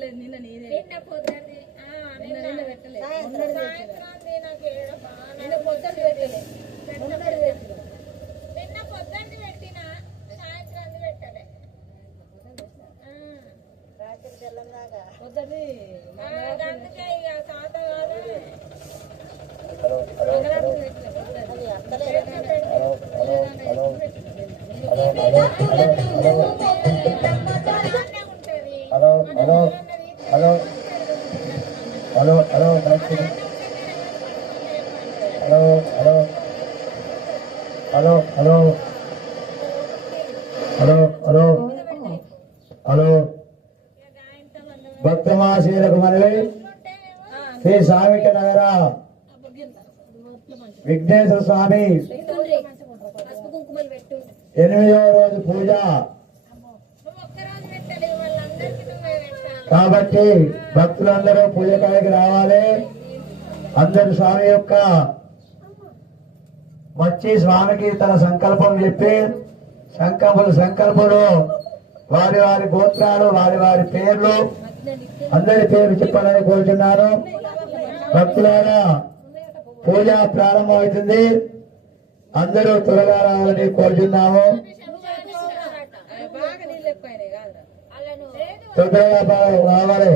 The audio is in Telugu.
పెట్టలేదు నిన్న నేనే నిన్న పొద్దున్నే నిన్న పెట్టలేదు సాయంత్రం నాకు ఏడపా నిన్న పొద్దున్న పెట్టలేదు నిన్న పొద్దున్న పెట్టిన సాయంత్రం పెట్టలే రాత్రి తెల్లందాకా పొద్దున్నే అందుకే ఇక తాత కాదు hello hello hello hello hello hello hello hello hello hello hello hello భక్తమాశీలకు మనవి శ్రీ సావిక నగర విఘ్నేశ్వర స్వామి 8వ రోజు పూజ కాబట్టి భక్తులందరూ పూజ కాడికి రావాలి. అందరు స్వామి యొక్క వచ్చి స్వామికి తన సంకల్పం చెప్పి సంకల్పంలో వారి వారి గోత్రాలు వారి వారి పేర్లు అందరి పేరు చెప్పాలని కోరుతున్నాను. భక్తులారా పూజ ప్రారంభమవుతుంది. అందరూ త్వరగా రావాలని కోరుతున్నాము. తొందరగా రావాలి.